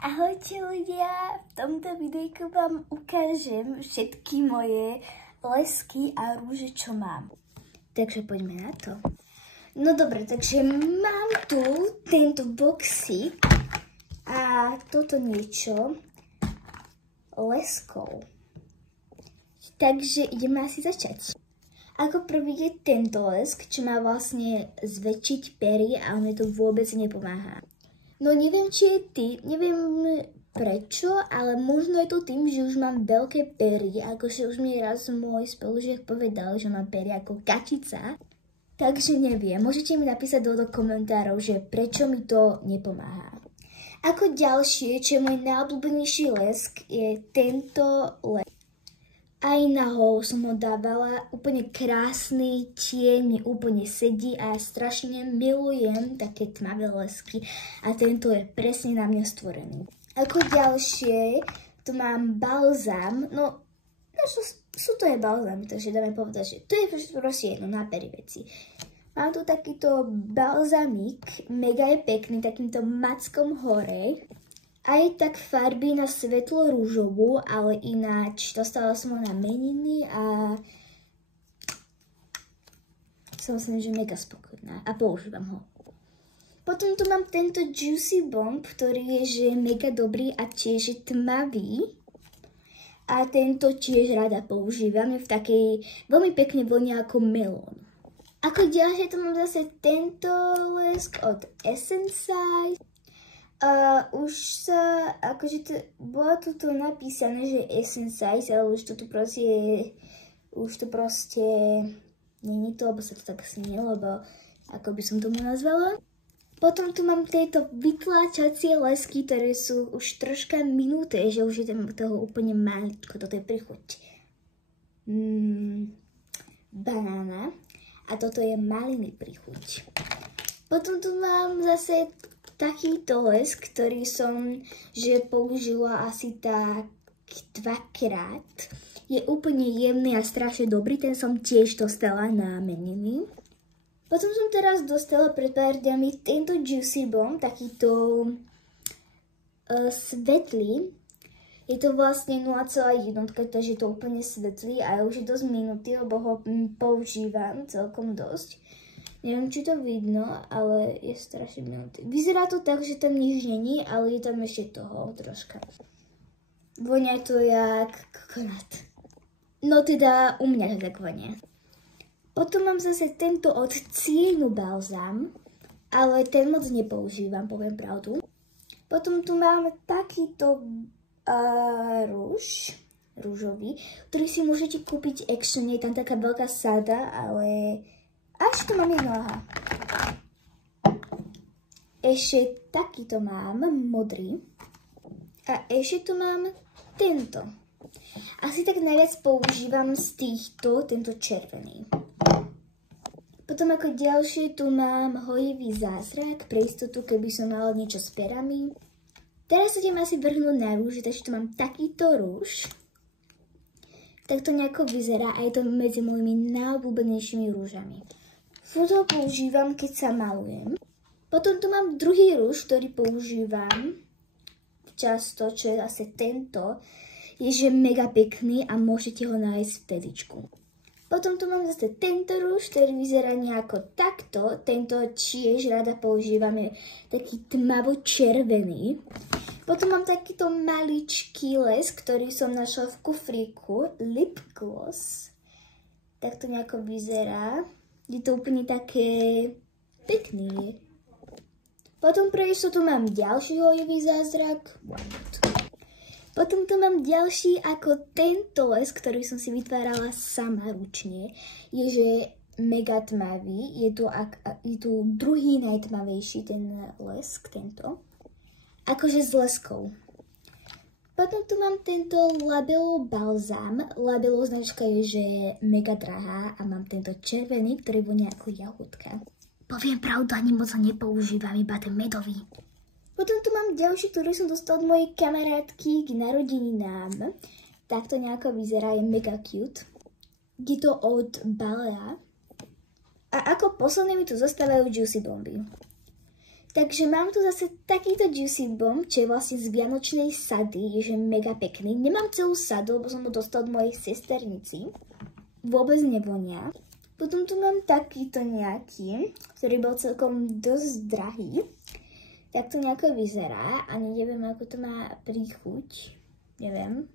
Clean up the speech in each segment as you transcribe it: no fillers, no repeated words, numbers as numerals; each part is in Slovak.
Ahojte ľudia, v tomto videjku vám ukážem všetky moje lesky a rúže, čo mám. Takže poďme na to. No dobre, takže mám tu tento boxík a toto niečo leskov. Takže ideme asi začať. Ako prvý je tento lesk, čo má vlastne zväčšiť pery a mne to vôbec nepomáha. No neviem, či je neviem prečo, ale možno je to tým, že už mám veľké pery, akože už mi raz môj spolužiak povedal, že mám pery ako kačica. Takže neviem, môžete mi napísať do komentárov, že prečo mi to nepomáha. Ako ďalšie, čo je môj najobľúbenejší lesk, je tento lesk. Aj na hol som ho dávala, úplne krásny, tieň mi úplne sedí a ja strašne milujem také tmavé lesky a tento je presne na mňa stvorený. Ako ďalšie, tu mám balzám, no sú to aj balzámy, takže dáme povedať, že to je proste jedno na pery veci. Mám tu takýto balzamík, mega je pekný, takýmto mackom hore. Aj tak farby na svetlo rúžovú, ale ináč dostala som ho na meniny a som si že mega spokojná a používam ho. Potom tu mám tento Juicy Bomb, ktorý je že mega dobrý a tiež je tmavý. A tento tiež rada používam, je v takej veľmi peknej vlne ako melón. Ako ďalšie tu mám zase tento lesk od Essence. Už sa, akože bolo tu napísané, že Essence, ale už to proste není to, lebo sa to tak snie, lebo ako by som tomu nazvala. Potom tu mám tieto vytláčacie lesky, ktoré sú už troška minuté, že už je tam toho úplne maličko, toto je prichuť. Banána a toto je maliny prichuť. Potom tu mám zase takýto lesk, ktorý som použila asi tak 2-krát. Je úplne jemný a strašne dobrý, ten som tiež dostala na meniny. Potom som teraz dostala pred pár dňami tento Juicy Bomb, takýto svetlý. Je to vlastne 0,1, takže je to úplne svetlý a už je dosť minutý, lebo ho používam celkom dosť. Neviem, či to vidno, ale je strašne minutý. Vyzerá to tak, že tam nič není, ale je tam ešte toho troška. Vonia to jak kokonát. No teda u mňa to tak vonia. Potom mám zase tento od Cienu balzám, ale ten moc nepoužívam, poviem pravdu. Potom tu mám takýto rúžový, ktorý si môžete kúpiť Action, je tam taká veľká sada, ale až tu mám jedno, aha. Ešte takýto mám, modrý. A ešte tu mám tento. Asi tak najviac používam z týchto, tento červený. Potom ako ďalšie tu mám hojivý zázrak, pre istotu, keby som mala niečo s perami. Teraz sa idem asi vrhnúť na rúže, takže tu mám takýto rúž. Tak to nejako vyzerá a je to medzi mojimi najobľúbenejšími rúžami. Furt ho používam, keď sa malujem. Potom tu mám druhý rúž, ktorý používam často, čo je zase tento. Je že mega pekný a môžete ho nájsť v tezičku. Potom tu mám zase tento rúž, ktorý vyzerá nejako takto. Tento tiež rada používam, je taký tmavo-červený. Potom mám takýto maličký lesk, ktorý som našla v kufríku. Lip gloss. Tak to nejako vyzerá. Je to úplne také pekný. Potom pre istotu mám ďalší hojivý zázrak. Potom tu mám ďalší ako tento lesk, ktorý som si vytvárala sama ručne. Je že mega tmavý. Je tu druhý najtmavejší ten lesk, tento. Akože s leskou. Potom tu mám tento Labello balzám. Labello značka je že mega drahá a mám tento červený, ktorý vonia ako jahúdka. Poviem pravdu, ani moc ho nepoužívam, iba ten medový. Potom tu mám ďalší, ktorý som dostal od mojej kamarátky k narodeninám. Takto nejako vyzerá, je mega cute. Je to od Balea. A ako posledné mi tu zostávajú Juicy Bomby. Takže mám tu zase takýto Juicy Bomb, čo je vlastne z vianočnej sady, je že mega pekný. Nemám celú sadu, lebo som ho dostal od mojej sesternici. Vôbec nevonia. Potom tu mám takýto nejaký, ktorý bol celkom dosť drahý. Tak to nejako vyzerá a neviem, ako to má príchuť. Neviem.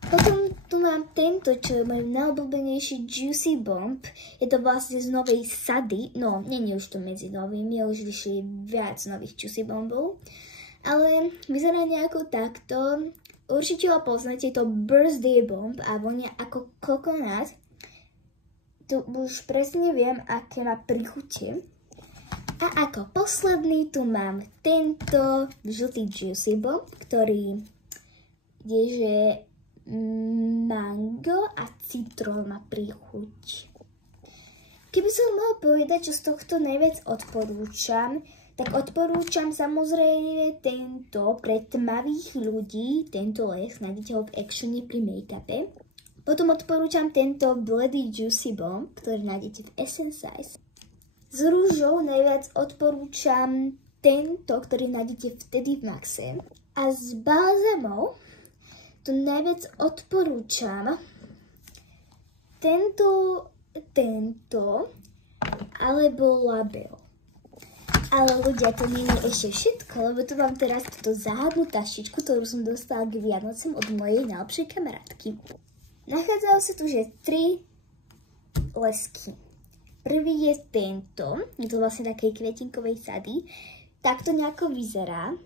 Potom tu mám tento, čo je môj najobľúbenejší Juicy Bomb. Je to vlastne z novej sady. No, nie už to medzi novými, už vyšli viac nových Juicy Bombov. Ale vyzerá nejako takto. Určite ho poznáte, je to Birthday Bomb a vonia ako kokonát. Tu už presne viem, aké má príchutie. A ako posledný tu mám tento žltý Juicy Bomb, ktorý je, že mango a citrón má príchuť. Keby som mohol povedať, čo z tohto najviac odporúčam, tak odporúčam samozrejme tento pre tmavých ľudí, tento les, nájdete ho v Actione pri make-upe. Potom odporúčam tento bledý Juicy Bomb, ktorý nájdete v Essence Size. S rúžou najviac odporúčam tento, ktorý nájdete vtedy v Maxe. A s balzamou tu najviac odporúčam tento alebo label. Ale ľudia, to nie je ešte všetko, lebo tu mám teraz túto záhadnú taštičku, ktorú som dostala k Vianocem od mojej najlepšej kamarátky. Nachádzajú sa tu, že 3 lesky. Prvý je tento, je to vlastne takej kvietinkovej sady. Takto nejako vyzerá.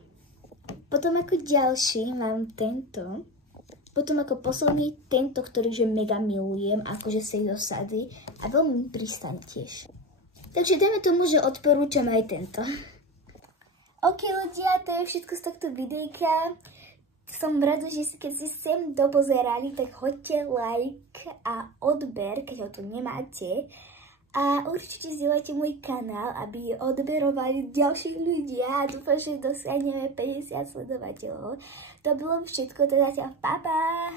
Potom ako ďalší mám tento. Potom ako posledný tento, ktorý že mega milujem, akože sa do sady a veľmi pristane tiež. Takže dajme tomu, že odporúčam aj tento. Ok ľudia, to je všetko z tohto videjka. Som rada, že keď ste sem dopozerali, tak hoďte like a odber, keď ho tu nemáte. A určite zdieľajte môj kanál, aby odberovali ďalší ľudia a dúfam, že dosiahneme 50 sledovateľov. To bolo všetko, teda pa pa!